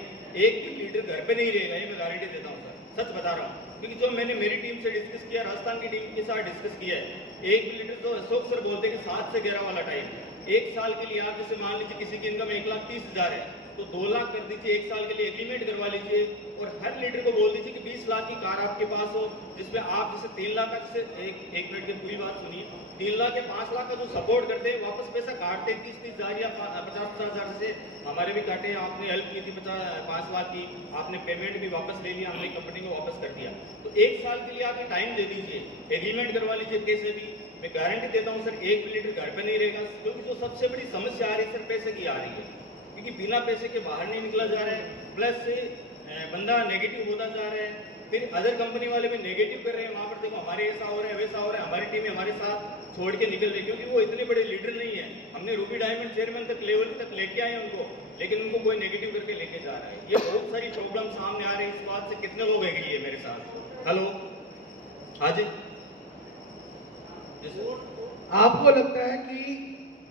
एक भी लीडर घर पे नहीं रहेगा, ये मैं गारंटी देता हूँ सर, सच बता रहा हूँ। क्योंकि जो मैंने मेरी टीम से डिस्कस किया, राजस्थान की टीम के साथ डिस्कस किया है, एक भी लीडर, तो अशोक सर बोलते हैं कि 7 से 11 वाला टाइम, 1 साल के लिए आप जैसे मान लीजिए किसी की इनकम 1,30,000 है तो 2 लाख कर दीजिए, 1 साल के लिए एग्रीमेंट करवा लीजिए, और हर लीडर को बोल दीजिए कि 20 लाख की कार आपके पास हो, जिसमें आप जैसे 3 लाख का, जैसे एक मिनट की पूरी बात सुनिए, 3 लाख या 5 लाख का जो सपोर्ट करते हैं, वापस पैसा काटते हैं 30,000 या 50,000 से, हमारे भी काटे, आपने हेल्प की थी 5 लाख की, आपने पेमेंट भी वापस ले लिया, हमने कंपनी को वापस कर दिया। तो 1 साल के लिए आप टाइम दे दीजिए, एग्रीमेंट करवा लीजिए कैसे भी, मैं गारंटी देता हूँ सर एक भी लीडर घर पे नहीं रहेगा। क्योंकि जो सबसे बड़ी समस्या आ रही है सर पैसे की आ रही है, क्योंकि बिना पैसे के बाहर नहीं निकला जा रहा है, प्लस बंदा नेगेटिव होता जा रहा है, फिर अदर कंपनी वाले भी नेगेटिव कर रहे हैं, वहाँ पर देखो हमारे ऐसा हो रहा है वैसा हो रहा है, हमारी टीम हमारे साथ छोड़ के निकल रही है, क्योंकि वो इतने बड़े लीडर नहीं है। हमने रूबी डायमंड चेयरमैन तक लेवल तक लेके आए उनको, लेकिन उनको कोई नेगेटिव करके लेके जा रहा है। ये बहुत सारी प्रॉब्लम सामने आ रही है, इस बात से कितने लोग एग्री है मेरे साथ? हेलो, हाँ जी, आपको लगता है कि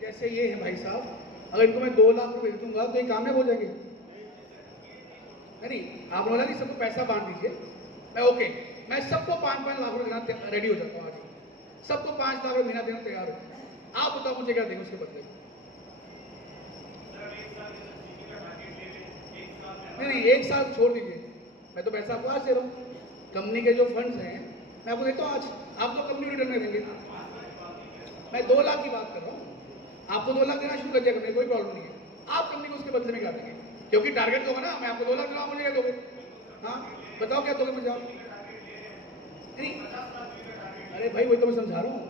जैसे ये है भाई साहब, अगर इनको मैं 2 लाख रुपए दूंगा तो ये कामयाब हो जाएंगे? नहीं, आप बोला नहीं सबको पैसा बांट दीजिए, मैं ओके, मैं सबको 5-5 लाख रुपए देना रेडी हो जाता हूँ आज ही, सबको 5 लाख रुपए महीना देना तैयार हूँ। आप बताओ मुझे क्या देंगे उसके बदले? नहीं, 1 साल छोड़ दीजिए, मैं तो पैसा आपको आज दे रहा हूँ। कंपनी के जो फंड्स हैं मैं आपको देता हूँ आज, आप तो कंपनी रिटर्न में देंगे। मैं 2 लाख की बात कर रहा हूँ, आपको 2 लाख देना शुरू कर दिया कंपनी, कोई प्रॉब्लम नहीं है। आप कंपनी को उसके बदले में क्या देंगे? क्योंकि टारगेट तो होगा ना, मैं आपको 2 लाख दिलाऊंगा, मुझे क्या दोगे? हाँ बताओ क्या दोगे मुझे आप? नहीं, अरे भाई वही तो मैं समझा रहा हूँ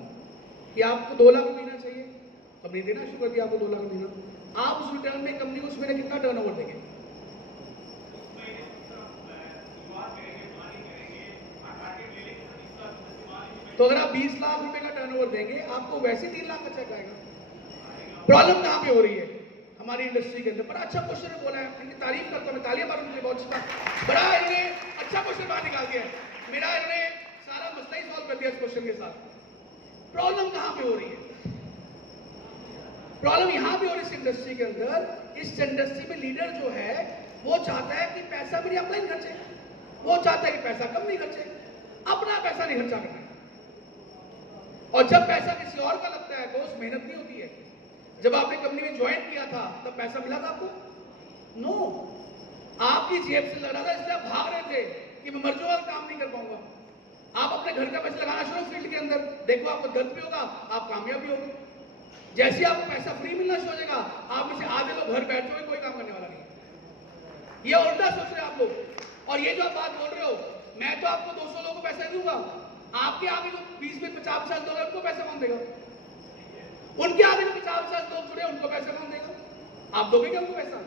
कि आपको 2 लाख महीना चाहिए, कंपनी देना शुरू कर दिया आपको 2 लाख महीना। आप उस रिटर्न में कंपनी को उस महीने कितना टर्नओवर देंगे? तो अगर आप 20 लाख रुपए का टर्नओवर देंगे, आपको वैसे 3 लाख का चेक आएगा। प्रॉब्लम कहां पे हो रही है हमारी इंडस्ट्री के अंदर? बड़ा अच्छा क्वेश्चन है बोला है, इनकी तारीफ करता हूं मैं, तालियां मारूं, मुझे बहुत अच्छा, बड़ा इन्होंने अच्छा क्वेश्चन बाहर निकाल दिया है। मेरा इन्होंने सारा मसला ही सॉल्व कर दिया इस क्वेश्चन के साथ। प्रॉब्लम कहां पे हो रही है? प्रॉब्लम यहां पे हो रही है इस इंडस्ट्री के अंदर। इस इंडस्ट्री में लीडर जो है वो चाहता है कि पैसा मेरी अपलाइन खर्चे, वो चाहता है कि पैसा कम नहीं खर्चे, अपना पैसा नहीं खर्चा करना है। और जब पैसा किसी और का लगता है तो उस मेहनत नहीं होती है। जब आपने कंपनी में ज्वाइन किया था तब पैसा मिला था आपको? नो, आपकी जेब से लग रहा था, इसलिए आप भाग रहे थे कि मैं मर जाऊंगा, काम नहीं कर पाऊंगा। आप अपने घर का पैसा लगाना शुरू फील्ड के अंदर, देखो आपको दर्द भी होगा, आप कामयाब भी होगे। जैसे आपको पैसा फ्री मिलना शुरू हो जाएगा, आप में से आधे लोग घर बैठ जाओगे, कोई काम करने वाला नहीं। ये उल्टा सोच रहे हैं आप लोग। और ये जो आप बात बोल रहे हो, मैं तो आपको 200 लोगों को पैसा दूंगा, आपके आगे जो 20 में 50 लोग हैं उनको पैसा कौन देगा? उनके आगे जो 50 लोग जुड़े उनको पैसा कौन देगा? आप दोगे क्या उनको पैसा?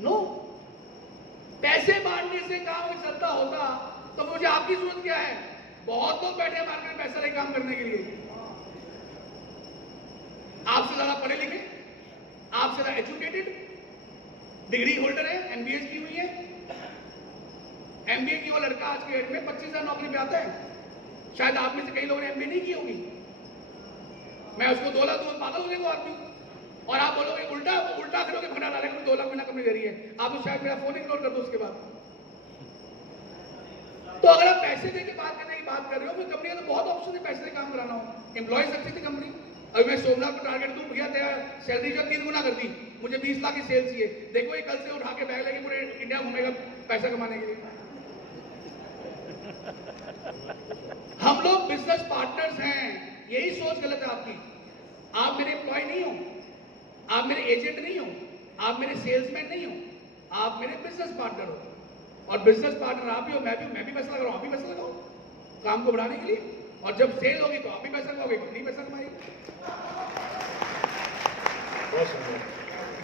नो। पैसे बांटने से काम चलता होगा तो मुझे आपकी जरूरत क्या है? बहुत लोग बैठे हैं मार्केट में पैसा नहीं काम करने के लिए। आपसे ज्यादा पढ़े लिखे, आपसे ज्यादा एजुकेटेड, डिग्री होल्डर है, एमबीए की हुई है। एमबीए की वो लड़का आज के डेट में 25,000 नौकरी पे आता है। शायद आप में से कई लोगों ने एमबीए नहीं की होगी। मैं उसको 2 लाख दूंगा, पागल हो जाएगा आदमी। और आप बोलोगे उल्टा करोगे, भगा डालेगा, 2 लाख महीना कंपनी दे रही है। आप तो शायद मेरा फोन इग्नोर कर दो उसके बाद। तो अगर आप पैसे दे के बात करने की बात कर रहे हो, फिर कंपनी का तो बहुत ऑप्शन है पैसे से काम कराना हो। एम्प्लॉय सकती थी कंपनी। अभी मैं सोमनाथ को टारगेट दूं, भैया तेरा सैलरी जो 3 गुना कर दी, मुझे 20 लाख की सेल चाहिए। देखो ये कल से उठा के बैग लेके पूरे इंडिया घूमेगा पैसा कमाने के लिए। हम लोग बिजनेस पार्टनर्स हैं, यही सोच गलत है आपकी। आप मेरे एम्प्लॉय नहीं हो, आप मेरे एजेंट नहीं हो, आप मेरे सेल्समैन नहीं हो, आप मेरे बिजनेस पार्टनर हो। और बिजनेस पार्टनर आप ही हो, मैं भी पैसा लगा रहा हूं, आप भी पैसा लगाओ काम को बढ़ाने के लिए। और जब सेल होगी तो आप भी पैसा लगाओगे, कंपनी पैसा कमाएगी।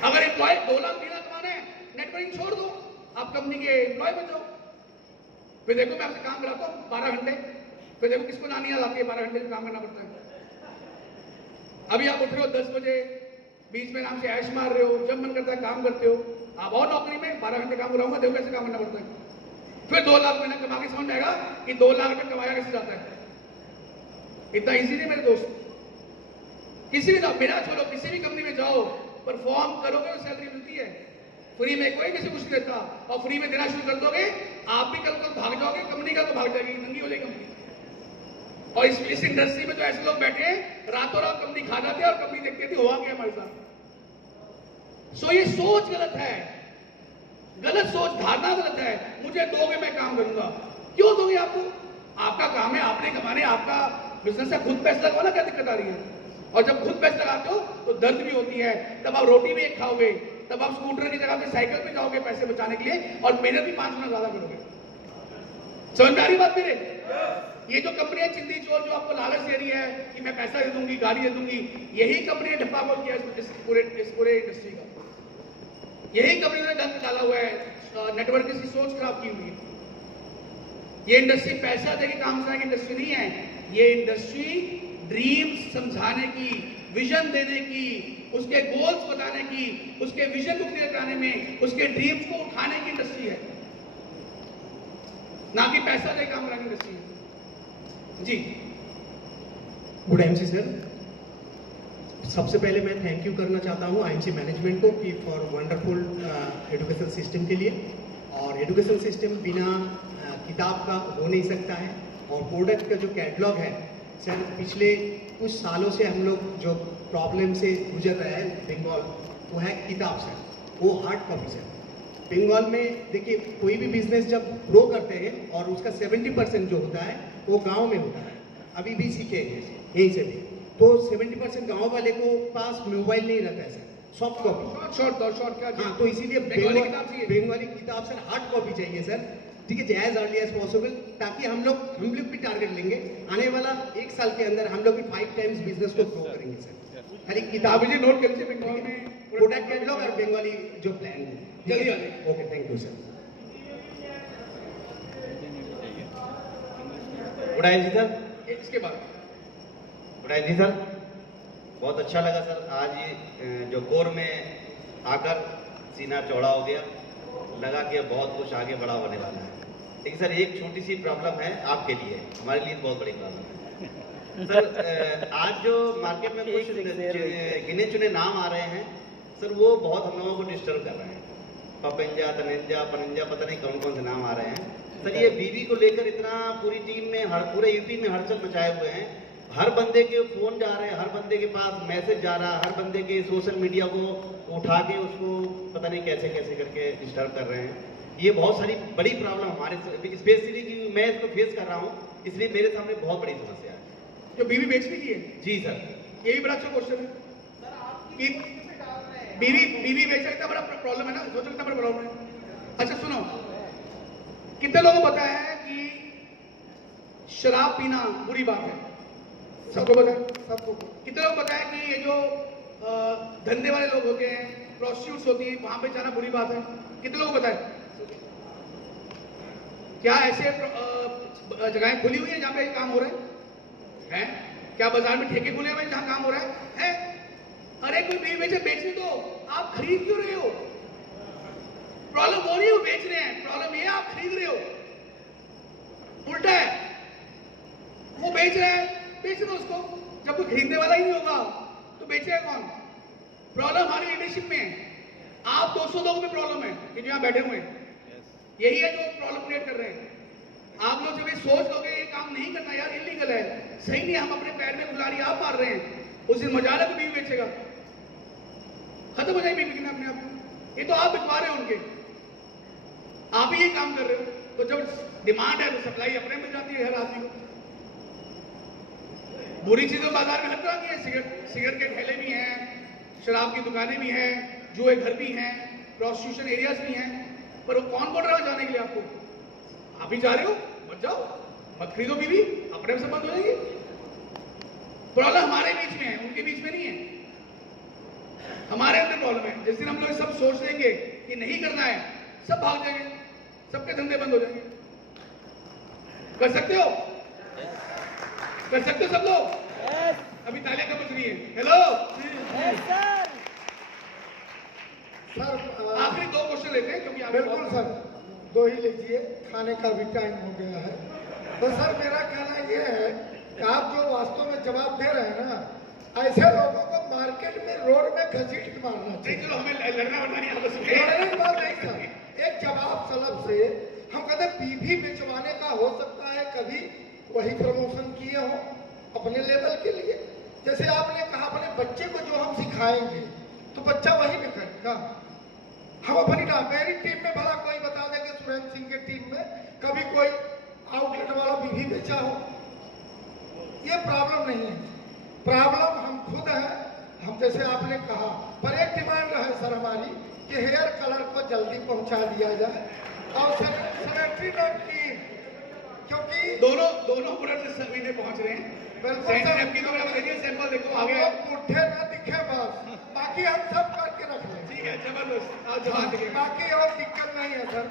अगर एम्प्लॉय 2 लाख 3 लाख कमाना है, नेटवर्किंग छोड़ दो, आप कंपनी के एम्प्लॉय बन जाओ। फिर देखो मैं आपसे काम कराता हूँ 12 घंटे, फिर देखो किसको नानी याद आती है, 12 घंटे काम करना पड़ता है। अभी आप उठ रहे हो 10 बजे, बीच में नाम से ऐश मार रहे हो, जब मन करता है काम करते हो। आप और नौकरी में 12 घंटे काम कराऊंगा, देखो कैसे काम करना पड़ता है। फिर 2 लाख महीना कमा के समझ आएगा कि 2 लाख रुपये कमाया कैसे जाता है। इतना इजी नहीं मेरे दोस्त। किसी भी मेरा छोड़ो, किसी भी कंपनी में जाओ, परफॉर्म करोगे तो सैलरी मिलती है। फ्री में कोई किसी कुछ देता, और फ्री में देना शुरू कर दोगे, आप भी कल को भाग जाओगे, कंपनी का तो भाग जाएगी, नंगी हो जाएगी कंपनी। और इस इंडस्ट्री में तो ऐसे लोग बैठे हैं, रातों रात कंपनी खा जाते हैं और कंपनी देखती थी हुआ क्या हमारे साथ। सो ये सोच गलत है, गलत सोच, धारणा गलत है। मुझे दोगे मैं काम करूंगा, क्यों दोगे आपको? आपका काम है, आपने कमाने, आपका बिजनेस है, खुद पैसा लगाओ ना, क्या दिक्कत आ रही है? और जब खुद पैसा लगाते हो तो दर्द भी होती है, तब आप रोटी भी एक खाओगे, तब आप स्कूटर की जगह पे साइकिल पे जाओगे पैसे बचाने के लिए, और मेहनत भी 5 गुना ज्यादा करोगे। समझ में आ रही बात मेरे? ये जो कंपनी है चिंदी चोर, जो आपको लालच दे रही है कि मैं पैसा दे दूंगी, गाड़ी दे दूंगी, यही कंपनी ने ढप्पा बोल किया इस पूरे इंडस्ट्री का। यही कंपनी ने गंद डाला हुआ है, नेटवर्क की सोच खराब की हुई है। ये इंडस्ट्री पैसा देके काम कराने की इंडस्ट्री नहीं है। ये इंडस्ट्री ड्रीम्स समझाने की, विजन देने की, उसके गोल्स बताने की, उसके विजन को क्लियर कराने में, उसके ड्रीम्स को उठाने की इंडस्ट्री है, ना कि पैसा दे काम कराने की इंडस्ट्री है। जी गुड आईएमसी सर, सबसे पहले मैं थैंक यू करना चाहता हूँ आईएमसी मैनेजमेंट को कि फॉर वंडरफुल एजुकेशन सिस्टम के लिए। और एजुकेशन सिस्टम बिना किताब का हो नहीं सकता है। और प्रोडक्ट का जो कैटलॉग है सर, पिछले कुछ सालों से हम लोग जो प्रॉब्लम से गुजर रहे हैं बंगाल, वो है किताब सर, वो हार्ड कॉपी सर। बंगाल में देखिए, कोई भी बिजनेस जब ग्रो करते हैं और उसका 70% जो होता है वो गांव में होता है, अभी भी सीखेंगे यहीं से भी। तो 70% गांव वाले को पास मोबाइल नहीं रहता है सर, सॉफ्ट कॉपी। शॉर्ट क्या हाँ, तो इसीलिए बंगाली किताब चाहिए। बंगाली किताब सर हार्ड कॉपी चाहिए सर, ठीक है, एज अर्ली एज पॉसिबल, ताकि हम लोग भी टारगेट लेंगे आने वाला 1 साल के अंदर हम लोग भी 5 टाइम्स बिजनेस को ग्रो करेंगे सर। हर एक किताब आप जी नोट कर लीजिए, बंगाल में प्रोडक्ट कैटलॉग और बंगाली जो प्लान है। जल्दी आ जाइए। Okay, thank you sir. गुडाई जी सर, इसके बाद गुडाई जी सर, बहुत अच्छा लगा सर आज ये जो कोर में आकर सीना चौड़ा हो गया, लगा कि बहुत कुछ आगे बड़ा होने वाला है। लेकिन सर एक छोटी सी प्रॉब्लम है आपके लिए, हमारे लिए बहुत बड़ी प्रॉब्लम है सर। आज जो मार्केट में कुछ गिने चुने नाम आ रहे हैं सर, वो बहुत हम लोगों को डिस्टर्ब कर रहे हैं। पपेंजा, तनेंजा, पनंजा, पता नहीं कौन कौन से नाम आ रहे हैं सर। ये बीवी को लेकर इतना पूरी टीम में, पूरे यूपी में हलचल मचाए हुए हैं। हर बंदे के फोन जा रहे हैं, हर बंदे के पास मैसेज जा रहा है, हर बंदे के सोशल मीडिया को उठा के उसको पता नहीं कैसे कैसे करके डिस्टर्ब कर रहे हैं। ये बहुत सारी बड़ी प्रॉब्लम हमारे, स्पेशली कि मैं इसको फेस कर रहा हूँ, इसलिए मेरे सामने बहुत बड़ी समस्या है। जो बीवी बेचने की है, जी सर, यही बड़ा अच्छा क्वेश्चन है कि बीवी बेचना इतना बड़ा प्रॉब्लम है ना, सोचो कितना बड़ा प्रॉब्लम है। अच्छा सुनो, कितने लोगों को पता है कि शराब पीना बुरी बात है? सबको पता है? सबको। कितने लोग पता है कि ये जो धंधे वाले लोग होते हैं, प्रोस्टिट्यूट्स होती हैं, वहां पे जाना बुरी बात है? कितने लोग को पता है? क्या ऐसे जगहें खुली हुई है जहां पे काम हो रहा है? क्या बाजार में ठेके खुले हुए हैं जहां काम हो रहा है? अरे कोई बीवी बेचने दो, आप खरीद क्यों रहे हो? प्रॉब्लम वो नहीं हो बेच रहे हैं, प्रॉब्लम ये आप खरीद रहे हो। उल्टा है, वो बेच रहा है, बेच दो उसको। जब कोई खरीदने वाला ही नहीं होगा तो बेचेगा कौन? प्रॉब्लम हमारी लीडरशिप में है। आप 200 लोगों में प्रॉब्लम है कि जो यहाँ बैठे हुए हैं, यही है जो प्रॉब्लम क्रिएट कर रहे हैं। आप लोग जब ये सोच लोगे ये काम नहीं करना यार, इलीगल है, सही नहीं, हम अपने पैर में गुलारी आप मार रहे हैं, उस दिन मजाल है तो बीवी बेचेगा, खत्म हो जाएगी बीवी अपने आप। ये तो आप बिकवा रहे हो उनके, आप ही ये काम कर रहे हो। तो जब डिमांड है तो सप्लाई अपने मिल जाती है हर आदमी को। बुरी चीजें बाजार में हर तरह की है, सिगरेट के ठेले भी हैं, शराब की दुकानें भी हैं, जुए घर भी हैं, प्रोस्टिट्यूशन एरियाज भी हैं, पर वो कौन बोल रहा है जाने के लिए आपको? आप ही जा रहे हो, मत जाओ, मत खरीदो बीवी, अपने से बंद हो जाएगी। प्रॉब्लम हमारे बीच में है, उनके बीच में नहीं है। हमारे अंदर प्रॉब्लम है। जिस दिन हम लोग सब सोच लेंगे कि नहीं करना है, सब भाग जाएंगे, सबके धंधे बंद हो जाएंगे। कर सकते हो? कर सकते हो सब लोग? अभी तालियां कब बज रही है? हेलो सर, आखिरी 2 क्वेश्चन लेते हैं क्योंकि बिल्कुल सर, 2 ही लीजिए, खाने का भी टाइम हो गया है। तो सर मेरा कहना ये है कि आप जो वास्तव में जवाब दे रहे हैं ना, ऐसे लोगों को मार्केट में, रोड में घसीट के मारना नहीं, चाहिए। चलो हमें लड़ना वड़ना नहीं, आपस में लड़ने की बात नहीं सर, एक जवाब तलब से हम कहते हैं बीवी बेचवाने का हो सकता है कभी वही प्रमोशन किए हो अपने लेवल के लिए। जैसे आपने कहा अपने बच्चे को जो हम सिखाएंगे तो बच्चा वही में करेगा। हम अपनी मेरी टीम में भला कोई बता देंगे, सुरेंद्र सिंह के टीम में कभी कोई आउटलेट वाला बीवी बेचा हो? ये प्रॉब्लम नहीं है, प्रॉब्लम हम खुद है। हम जैसे आपने कहा, पर एक डिमांड है सर हमारी कि हेयर कलर को जल्दी पहुंचा दिया जाए और सैनिटरी नैपकिन, क्योंकि दोनों प्रोडक्ट से सभी ने पहुंच रहे हैं। बिल्कुल सर, नैपकिन तो मेरा देखिए सैंपल देखो आ गया। पुट्ठे ना दिखे बस, बाकी हम सब करके रख लें। ठीक है, जबरदस्त, आज जवाब देंगे। बाकी और दिक्कत नहीं है सर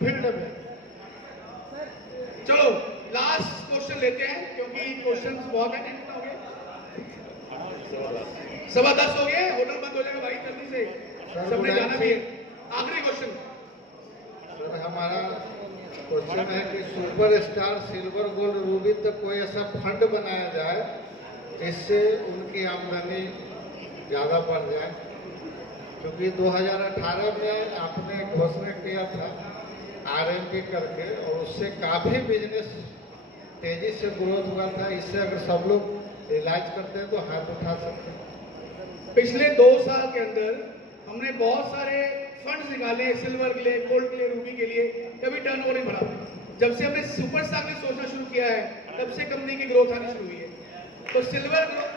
फील्ड में। चलो लास्ट क्वेश्चन लेते हैं क्योंकि क्वेश्चंस बहुत है। कितना हो गया? 10:15 हो गए, होटल बंद हो जाएगा भाई, जल्दी से, सबने जाना भी है। आखिरी क्वेश्चन सर हमारा क्वेश्चन है कि सुपरस्टार, सिल्वर, गोल्ड, रूबी तक कोई ऐसा फंड बनाया जाए जिससे उनकी आमदनी ज़्यादा बढ़ जाए, क्योंकि 2018 में आपने घोषणा किया था RMP करके, और उससे काफ़ी बिजनेस तेजी से ग्रोथ हुआ था। इससे अगर सब लोग रिलाइज करते हैं तो हाथ उठा सकते हैं। पिछले 2 साल के अंदर हमने बहुत सारे फंड्स निकाले, सिल्वर के लिए, गोल्ड के लिए, रूबी के लिए, कभी टर्नओवर नहीं बढ़ा। जब से हमने सुपरस्टार में सोचना शुरू किया है तब से कंपनी की ग्रोथ आनी शुरू हुई है। तो सिल्वर ग्रोथ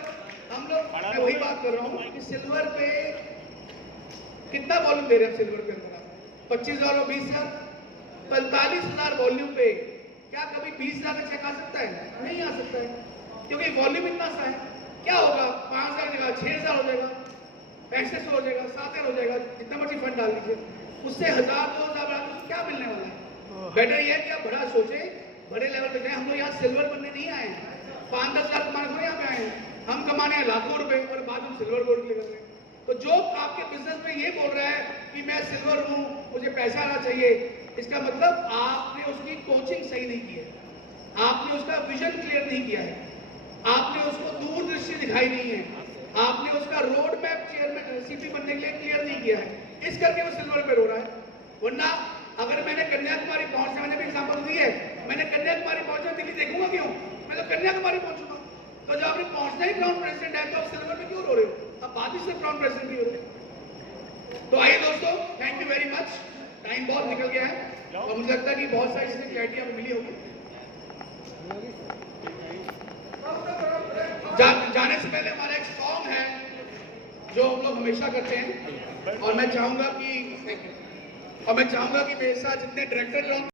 हम लोग, मैं वही बात कर रहा हूँ कि सिल्वर पे कितना वॉल्यूम दे रहे हैं सिल्वर पे अंदर आप 25,000 और 20,000, 45,000 वॉल्यूम पे क्या कभी 20,000 का चेक आ सकता है? नहीं आ सकता है, क्योंकि वॉल्यूम इतना सा है। क्या होगा? 5,000 की जगह 6,000 हो जाएगा, 65 हो जाएगा, 7,000 हो जाएगा, जितना मर्जी फंड डाल दीजिए, उससे 1,000 2,000 बढ़ा क्या मिलने वाला है? बेटर ये है कि आप बड़ा सोचे, बड़े लेवल पे जाए। हम लोग यहाँ सिल्वर बनने नहीं आए हैं, 5-10 लाख कमाने थोड़ी यहाँ पे आए हैं। हम कमाने हैं लाखों रुपए और बाद में सिल्वर गोल्ड के लिए कर रहे हैं। तो जो आपके बिजनेस में ये बोल रहा है कि मैं सिल्वर हूँ, मुझे पैसा आना चाहिए, इसका मतलब आपने उसकी कोचिंग सही नहीं की है, आपने उसका विजन क्लियर नहीं किया है, आपने उसको दूरदृष्टि दिखाई नहीं है, आपने उसका रोड मैप चेयरमैन सीपी बनने के लिए क्लियर नहीं किया है, इस करके वो सिल्वर पे रो रहा है। वरना अगर मैंने कन्याकुमारी पहुंचना, मैंने भी एग्जाम्पल दी है, मैंने कन्याकुमारी पहुंचना, दिल्ली देखूंगा क्यों? मैं तो कन्याकुमारी पहुंचूंगा। तो जब आपने पहुंचना ही क्राउन प्रेसिडेंट है तो आप सिल्वर में क्यों रो रहे हो? अब बाद ही से क्राउन प्रेसिडेंट भी हो रहे हो। तो आइए दोस्तों, thank you very much, time बहुत निकल गया है और मुझे लगता है कि बहुत सारी चीजें क्लैरिटी आपको मिली होगी। जाने से पहले हमारा एक सॉन्ग है जो हम लोग हमेशा करते हैं और मैं चाहूंगा कि मेरे साथ जितने डायरेक्टर